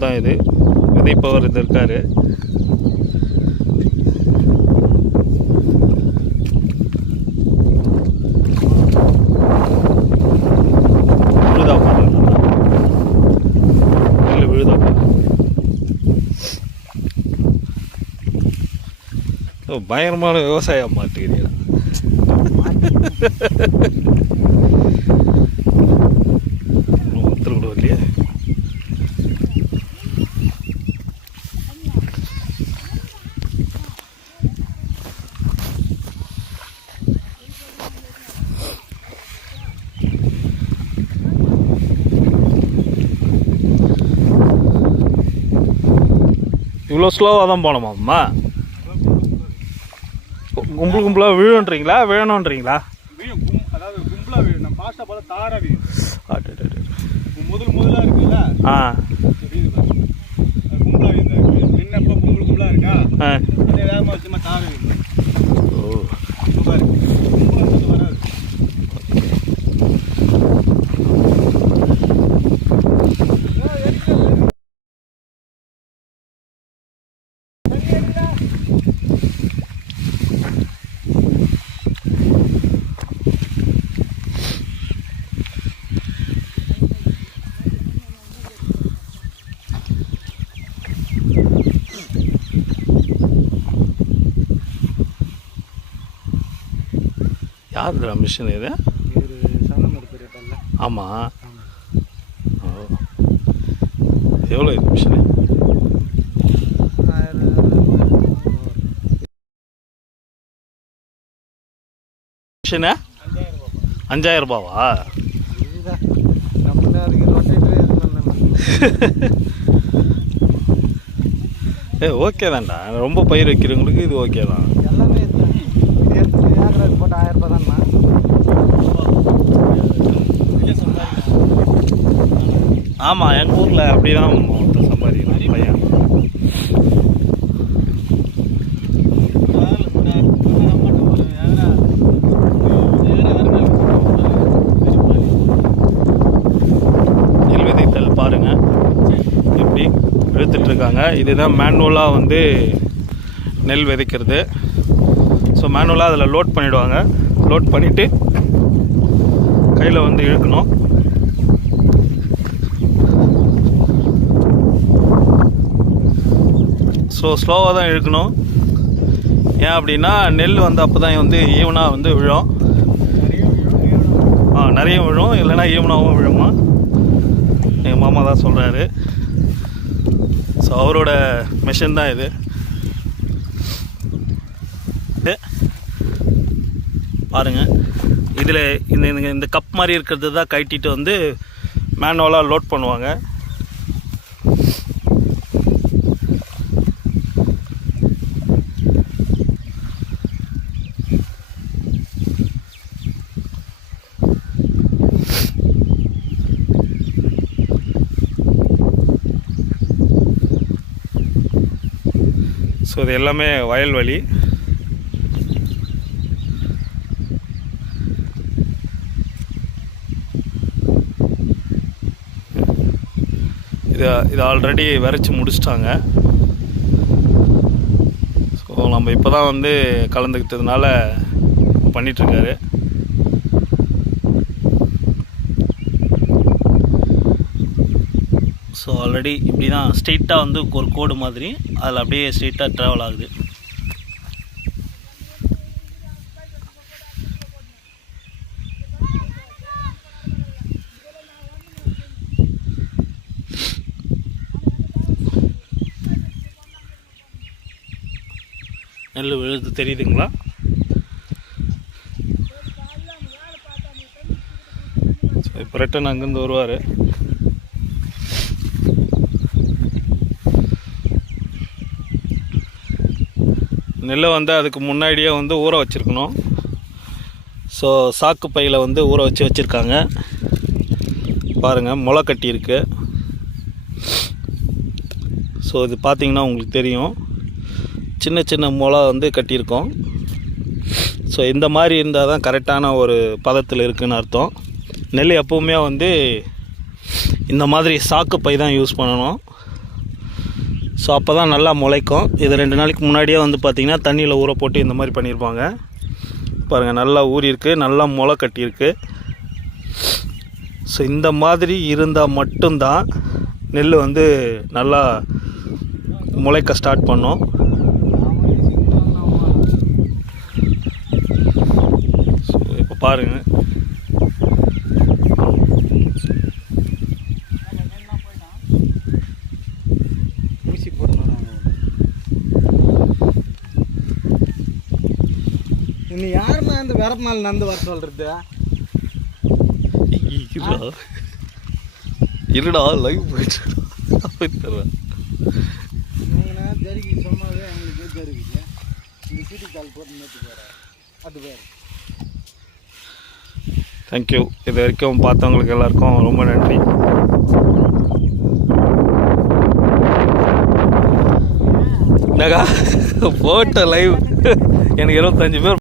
Machine தான் இது. விதைப்பவர் இது இருக்கார். பயங்கரமான விவசாயம் மாட்டேங்கிறீங்க ஒருத்தர் கூட இல்லையா இவ்வளோ ஸ்லோவாக தான் போனோமாம்மா கும்பல் கும்பலாக விழுன்றீங்களா விழணுன்றீங்களா வீழும் கும் அதாவது கும்பலாக வீழும் நம்ம ஃபாஸ்ட்டாக பார்த்தா தாரா வீழும் அடடடட. இப்போ முதல் முதலா இருக்குல்ல ஆ வீடு பாருங்க அது கும்பலா வீழும் நின்னப்ப கும்பல் கும்பலா இருக்கா ஆ அதே வேகமாக வச்சுமா தார ஓ இப்போ யாருடா மிஷின் இது? ஆமாம் ஓ எவ்வளோ இது மிஷினு மிஷினு அஞ்சாயிரம் ரூபாவா? ஏ ஓகே தான்டா. ரொம்ப பயிர் வைக்கிறவங்களுக்கு இது ஓகே தான். ஆமாம் எங்கள் ஊரில் அப்படி தான் ஒருத்தர் சம்பாதிக்கணும் பையன். நெல் விதைத்தல் பாருங்கள் இப்படி இழுத்துட்ருக்காங்க. இதுதான் மேனுவலாக வந்து நெல் விதைக்கிறது. ஸோ மேனுவலாக அதில் லோட் பண்ணிவிடுவாங்க லோட் பண்ணிவிட்டு கையில் வந்து இழுக்கணும். ஸோ ஸ்லோவாக தான் இழுக்கணும். ஏன் அப்படின்னா நெல் வந்து அப்போ தான் வந்து ஈவனாக வந்து விழும். ஆ நிறைய விழும். இல்லைன்னா ஈவனாகவும் விழுமா? எங்கள் மாமா தான் சொல்கிறாரு ஸோ அவரோட மிஷின் தான் இது. பாருங்கள் இதில் இந்த இந்த- இந்த கப் மாதிரி இருக்கிறது தான் கட்டிட்டு வந்து மேனுவலாக லோட் பண்ணுவாங்க. ஸோ இது எல்லாமே வயல்வெளி இது இது ஆல்ரெடி விரைச்சி முடிச்சிட்டாங்க. ஸோ நம்ம இப்போ தான் வந்து கலந்துக்கிட்டதுனால பண்ணிகிட்ருக்காரு ஸோ ஆல்ரெடி இப்படி தான் ஸ்ட்ரெயிட்டாக வந்து ஒரு கோடு மாதிரி அதில் அப்படியே ஸ்ட்ரெயிட்டாக ட்ராவல் ஆகுது. நெல் விழுது தெரியுதுங்களா? ஸோ இப்போ ரிட்டன் அங்கேருந்து வருவார். நெல்லை வந்து அதுக்கு முன்னாடியே வந்து ஊற வச்சுருக்கணும். ஸோ சாக்கு பையில் வந்து ஊற வச்சு வச்சுருக்காங்க. பாருங்கள் முளை கட்டியிருக்கு ஸோ இது பார்த்திங்கன்னா உங்களுக்கு தெரியும். சின்ன சின்ன முளை வந்து கட்டியிருக்கோம். ஸோ இந்த மாதிரி இருந்தால் தான் கரெக்டான ஒரு பதத்தில் இருக்குன்னு அர்த்தம். நெல் எப்போவுமே வந்து இந்த மாதிரி சாக்கு பை தான் யூஸ் பண்ணணும். ஸோ அப்போ தான் நல்லா முளைக்கும். இது ரெண்டு நாளைக்கு முன்னாடியே வந்து பார்த்திங்கன்னா தண்ணியில் ஊற போட்டு இந்த மாதிரி பண்ணியிருப்பாங்க பாருங்கள் நல்லா ஊறியிருக்கு நல்லா முளை கட்டியிருக்கு. ஸோ இந்த மாதிரி இருந்தால் மட்டும்தான் நெல் வந்து நல்லா முளைக்க ஸ்டார்ட் பண்ணும். ஸோ இப்போ பாருங்கள் இன்னும் யாரும்மா இந்த வரப்பு மேலே நடந்து வர சொல்கிறது இருடா. இருடா லைவ் போயிட்டு நீங்கண்ணா ஜருகி சும்மாவே அவங்களுக்கு ஜருகிங்க இந்த சீட்டி கால் போட்டு நேற்று வேறு அது வேறு. தேங்க்யூ இது வரைக்கும் பார்த்தவங்களுக்கு எல்லாருக்கும் ரொம்ப நன்றி. என்னக்கா? போட்ட லைவ் எனக்கு இருபத்தஞ்சு பேர்